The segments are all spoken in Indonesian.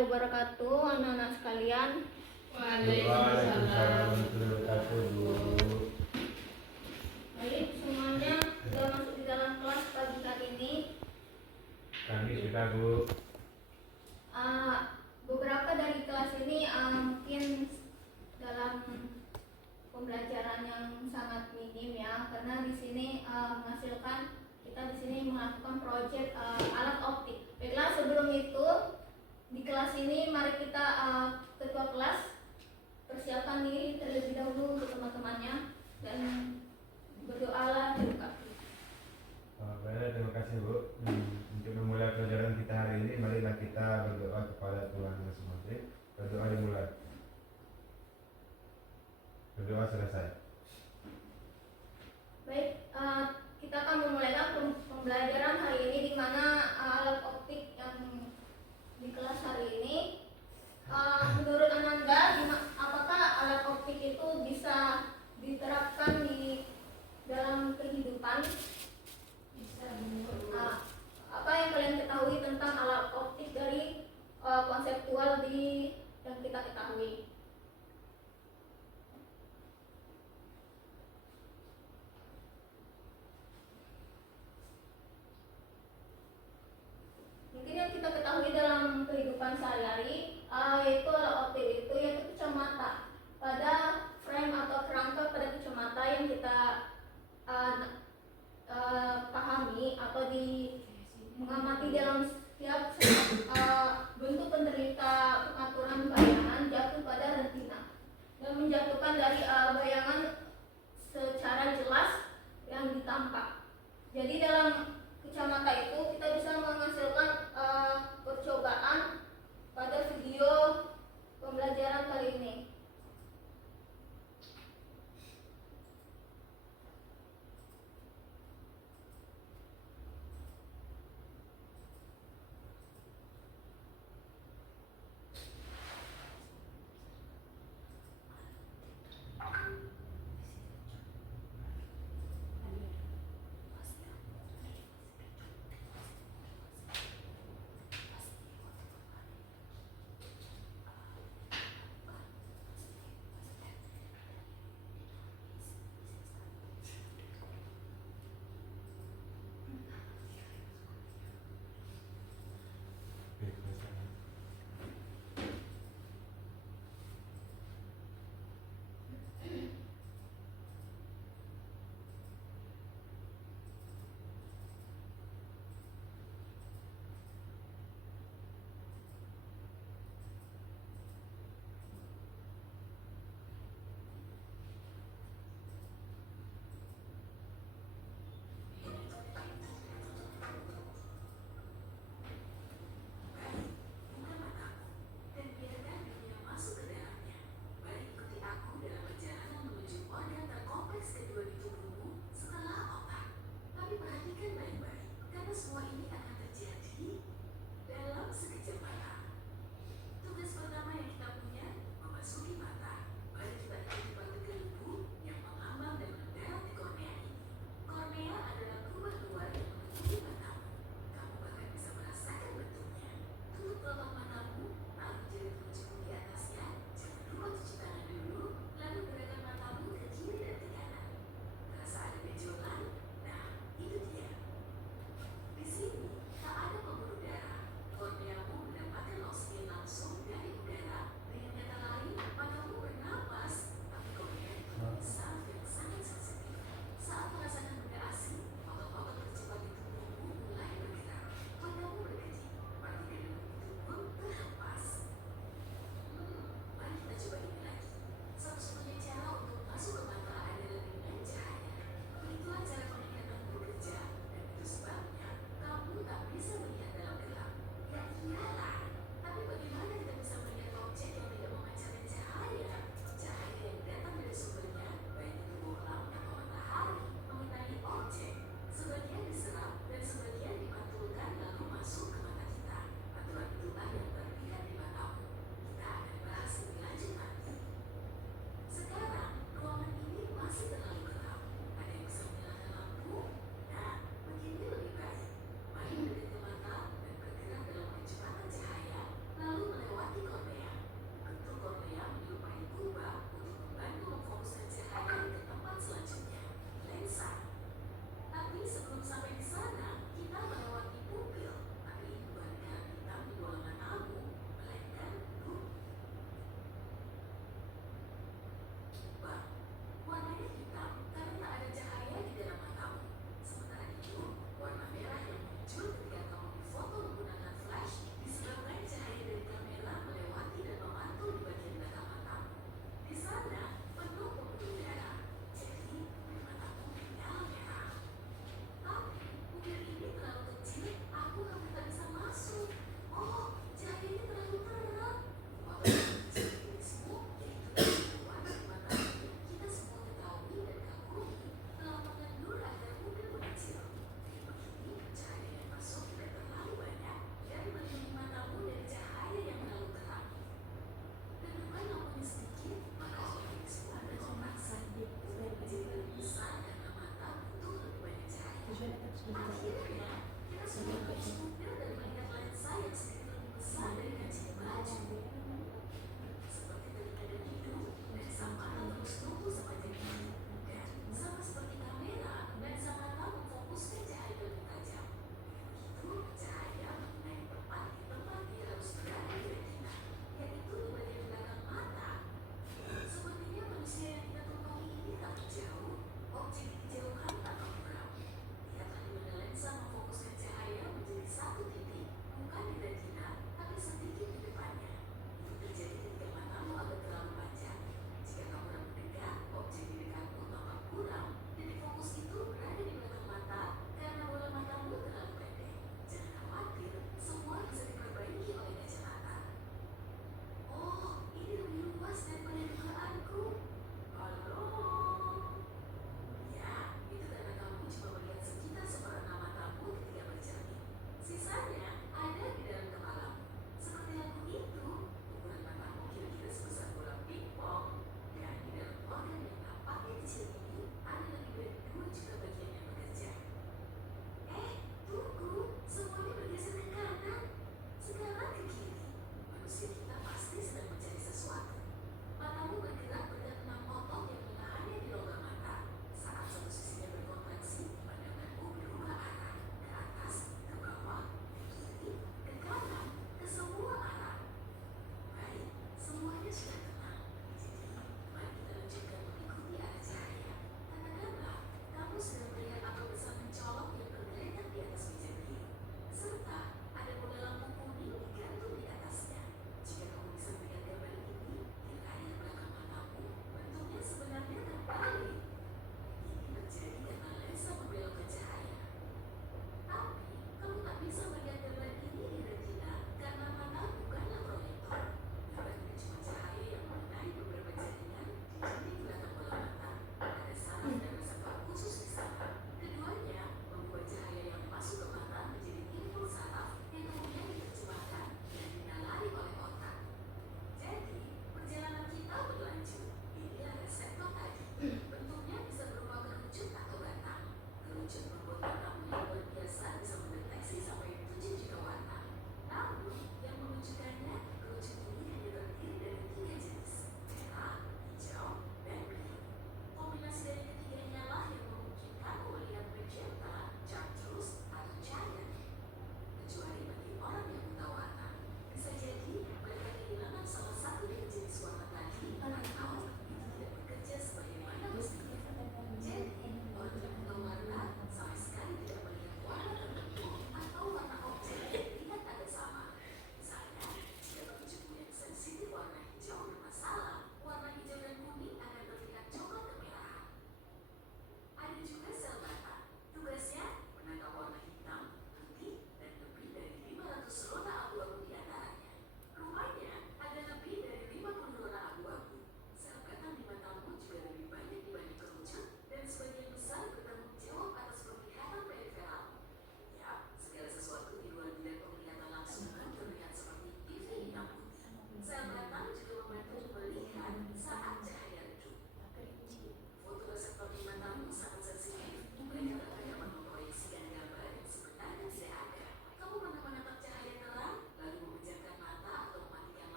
wabarakatuh, anak-anak sekalian. Waalaikumsalam warahmatullahi wabarakatuh. Baik, semuanya sudah masuk di dalam kelas pagi hari ini. Kami sudah, Bu. Beberapa dari kelas ini mungkin dalam pembelajaran yang sangat minim ya, karena di sini kita di sini melakukan proyek alat optik. Baiklah, sebelum itu di kelas ini mari kita ketua kelas persiapkan diri terlebih dahulu untuk teman-temannya dan berdoalah terlengkapi. Baiklah, terima kasih, Bu. Untuk memulai pelajaran kita hari ini, marilah kita berdoa kepada Tuhan Yang Maha Esa. Berdoa dimulai. Berdoa selesai. Baik, kita akan memulaikan pembelajaran hari ini, di mana alat optik yang di kelas hari ini. Menurut Ananda, apakah alat optik itu bisa diterapkan di dalam kehidupan? Bisa. Apa yang kalian ketahui tentang alat optik dari konseptual yang kita ketahui? Mungkin yang kita ketahui dalam kehidupan sehari-hari yaitu alat optik itu yaitu kacamata. Pada frame atau kerangka pada kacamata yang kita pahami atau mengamati dalam setiap bentuk penderita pengaturan bayangan jatuh pada retina dan menjatuhkan dari bayangan secara jelas yang ditampak. Jadi dalam kacamata itu kita bisa menghasilkan percobaan pada video pembelajaran kali ini.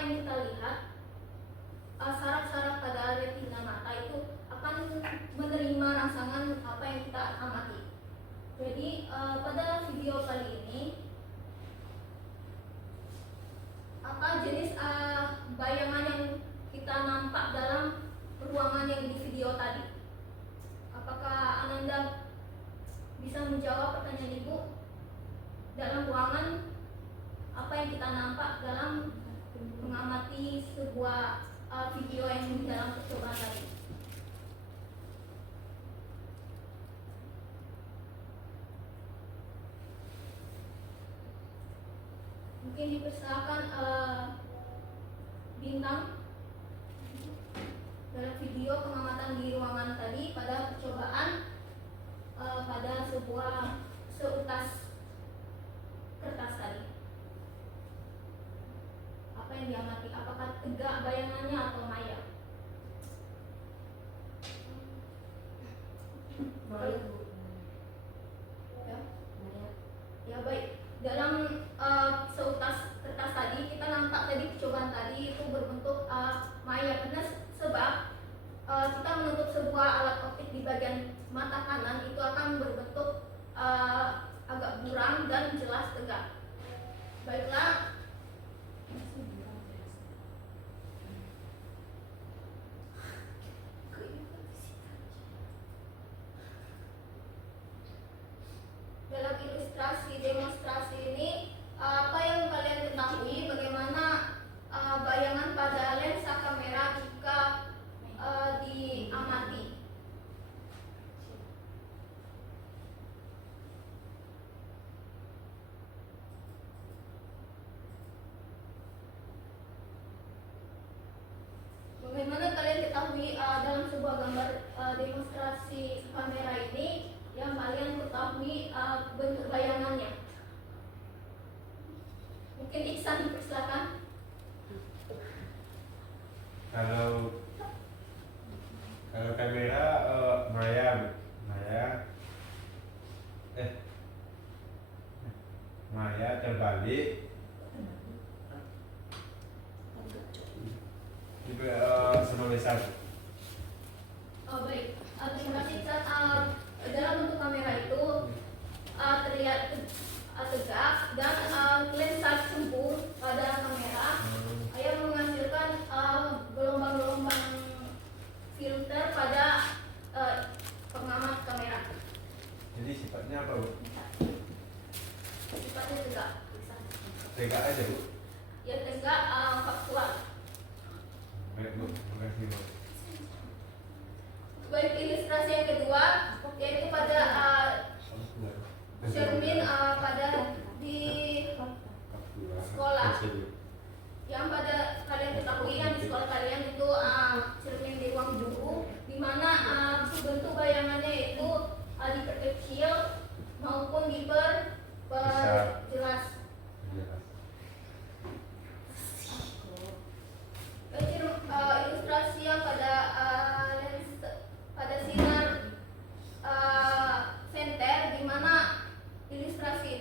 yang kita lihat, saraf-saraf pada retina mata itu akan menerima rangsangan apa yang kita amati. Jadi pada video kali ini apa jenis bayangan yang kita nampak dalam ruangan yang di video tadi? Apakah Ananda bisa menjawab pertanyaan Ibu? Dalam ruangan apa yang kita nampak dalam mengamati sebuah video yang dalam percobaan tadi? Mungkin dipersilakan Bintang, dalam video pengamatan di ruangan tadi pada percobaan pada sebuah seutas kertas tadi, apa yang diamati? Apakah tegak bayangannya atau maya? Ya baik, dalam seutas kertas tadi kita nampak tadi percobaan tadi itu berbentuk maya, karena sebab kita menutup sebuah alat optik di bagian mata kanan itu akan berbentuk agak buram dan jelas tegak. Baiklah, dalam ilustrasi demonstrasi ini apa yang kalian ketahui bagaimana bayangan pada lensa kamera jika diamati? Bagaimana kalian ketahui dalam sebuah gambar demonstrasi kamera ini yang kalian ketahui bentuk bayangannya? Mungkin Iksan, persilakan. Kalau kamera maya terbalik juga sama besar. Oh baik, terima kasih Iksan. Dalam bentuk kamera itu terlihat tegak dan lensa cembung pada kamera yang menghasilkan gelombang-gelombang filter pada pengamat kamera. Jadi sifatnya apa, Bu? Sifatnya tegak. Tegak aja, Bu. Ya tegak, faktual. Baik, Bu. Terima kasih, Bu. Baik, ilustrasi yang kedua yaitu pada cermin pada di sekolah. Yang pada kalian ketahui yang di sekolah kalian itu cermin di ruang guru, di mana bentuk bayangannya itu diperkecil maupun diperjelas. Ilustrasi yang pada sinar senter, di mana ilustrasi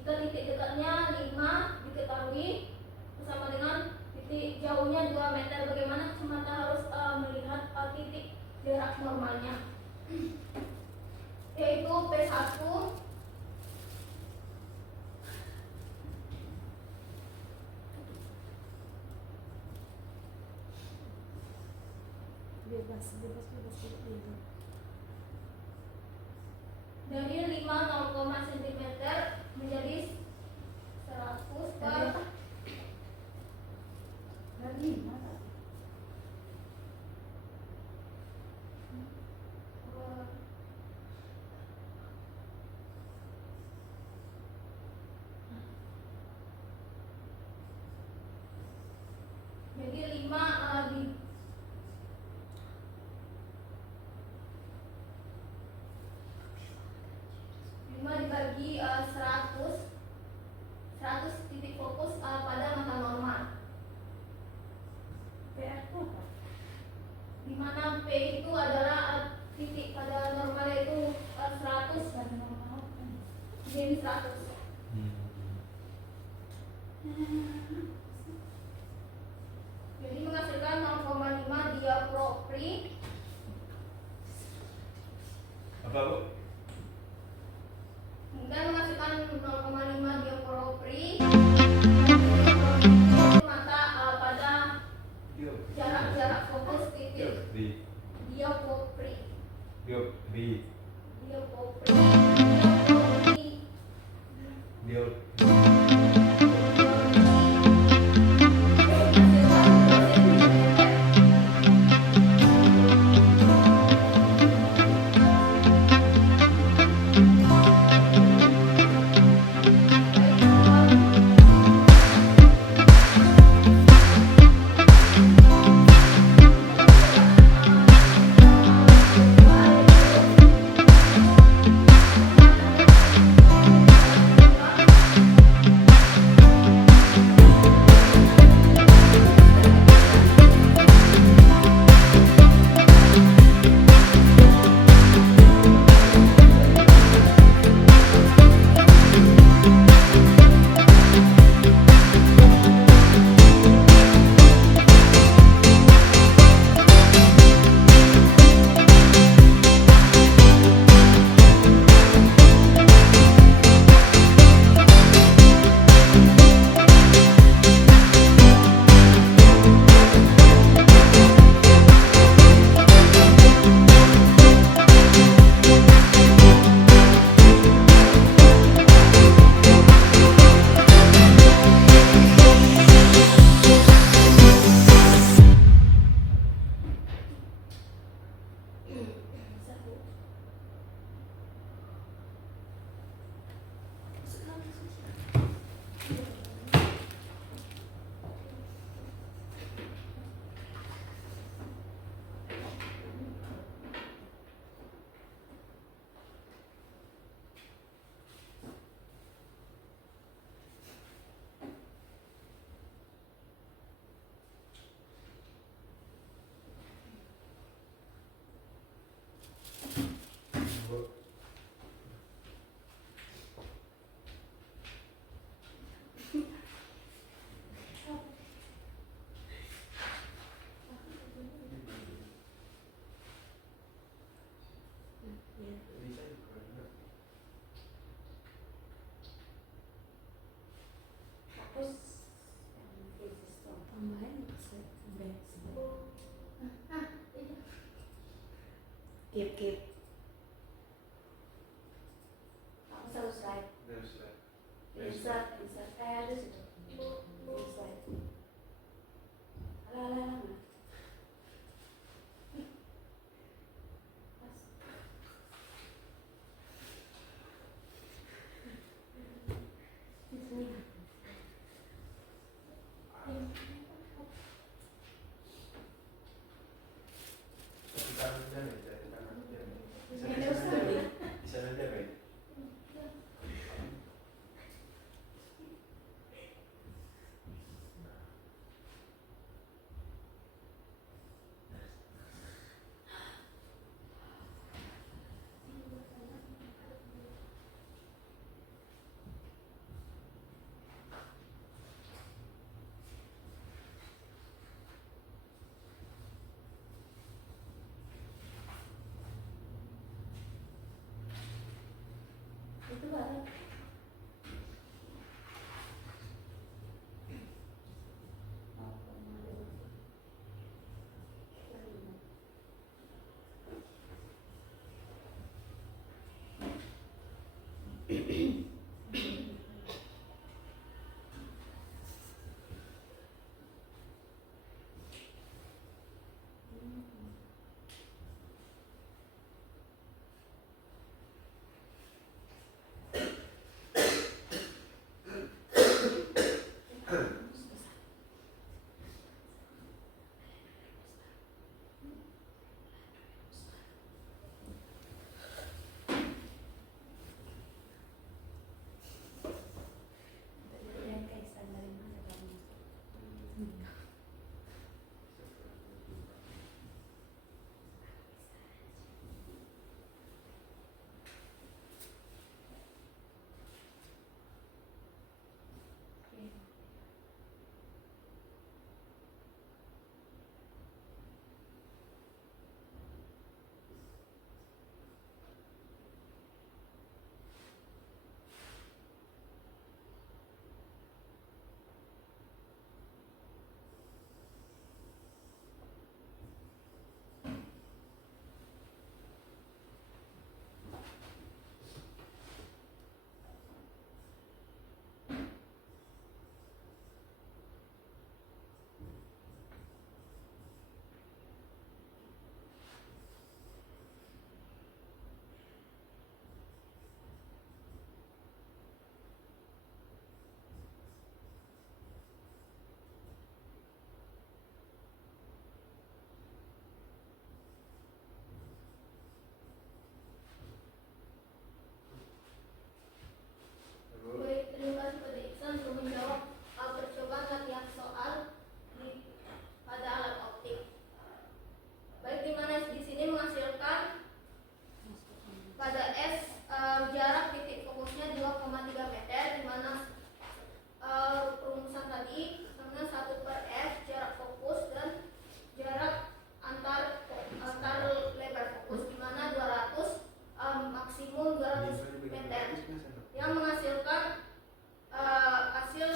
Jika titik dekatnya 5 diketahui bersama dengan titik jauhnya 2 meter, bagaimana kacamata harus melihat titik jarak normalnya, yaitu P1 bebas itu. dari 5 cm menjadi 100 per Dari mana? jadi 5 di 5 dibagi 100 titik fokus pada mata normal, PR itu apa? di mana P itu adalah titik pada normal itu 100 Dari normal kan? jadi 100. Jadi menghasilkan 0,5 dioptri Apa Bu? dan menghasilkan 0,5 dioptri mata pada jarak fokus titik dioptri. Tambahin keep Satu slide. Insert. Ada situ. Slide. ala. Kita Barat. Yan guys, ang galing mo sa kanya. Baik, terima kasih pada Iksan untuk menjawab percobaan latihan soal pada alat optik. Baik, di mana di sini menghasilkan pada S jarak titik fokusnya 2,3 meter, di mana perumusan tadi sama 1/F jarak fokus dan jarak antar lebar fokus, di mana 200 maksimum 200 meter, yang menghasilkan hasil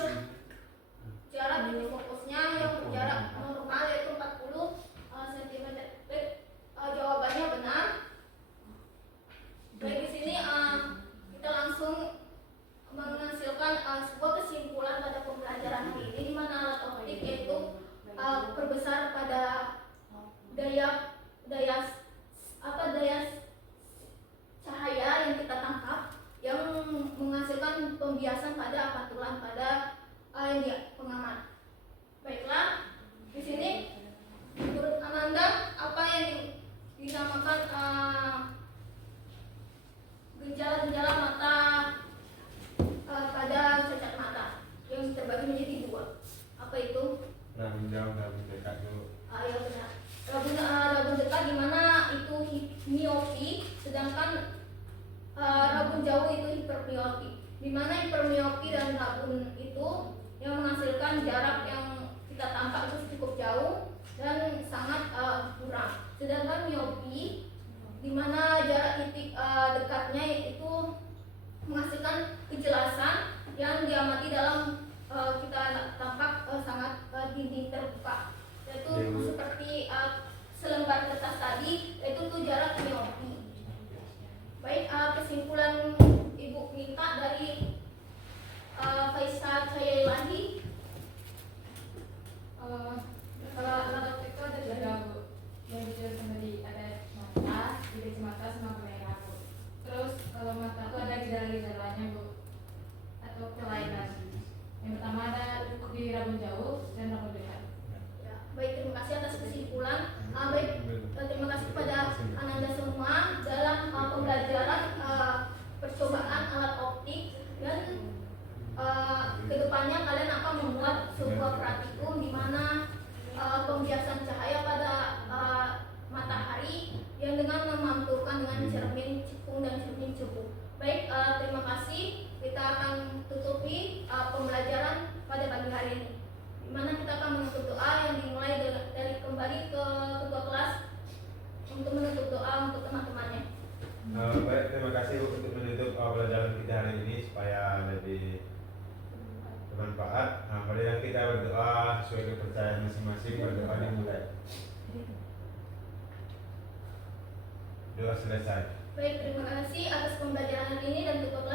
jarak titik fokusnya yang jarak normal yaitu 40 cm. Baik, jawabannya benar. Baik, di sini kita langsung menghasilkan sebuah kesimpulan pada pembelajaran hari ini, di mana alat optik yaitu perbesar pada daya cahaya yang kita tangkap, yang menghasilkan pembiasan pada apatulan pada pengaman. Baiklah, di sini menurut Ananda apa yang dinamakan gejala-gejala mata pada cacat mata yang terbagi menjadi dua. Apa itu? Rabun jauh, rabun dekat dulu. Ya benar. Rabun dekat di mana itu miopi, sedangkan rabun jauh itu hipermiopi. Di mana hipermiopi dan rabun itu yang menghasilkan jarak yang kita tangkap itu cukup jauh dan sangat kurang. Sedangkan miopi di mana jarak titik dekatnya itu menghasilkan kejelasan yang diamati dalam kita tampak sangat dinding terbuka, yaitu seperti selembar kertas tadi, yaitu tuh jarak miopi. Baik, kesimpulan Ibu minta dari Faisal Cahyailahi. Kalau alat optik itu ada tiga, Bu. Yang dijelaskan tadi ada mata, deteksi mata, sama kamera, Bu. Terus kalau mata itu ada gejala-gejalanya, Bu, atau kelainan. Yang pertama ada di rabun jauh dan rabun dekat. Ya, baik, terima kasih atas kesimpulan. Baik, terima kasih kepada Ananda semua dalam pembelajaran percobaan alat optik, dan kedepannya kalian akan membuat sebuah praktikum di mana pembiasan cahaya pada matahari yang dengan memantulkan dengan cermin cekung dan cermin cukup. Baik, terima kasih. Kita akan tutupi pembelajaran pada pagi hari ini, di mana kita akan menutup doa yang dimulai dari kembali ke ketua kelas untuk menutup doa untuk teman-temannya. Baik, terima kasih Bu untuk menutup pelajaran kita hari ini supaya lebih bermanfaat. Mari kita berdoa sesuai kepercayaan masing-masing. Berdoa dimulai. Doa selesai. Baik, terima kasih atas pembelajaran hari ini dan tutup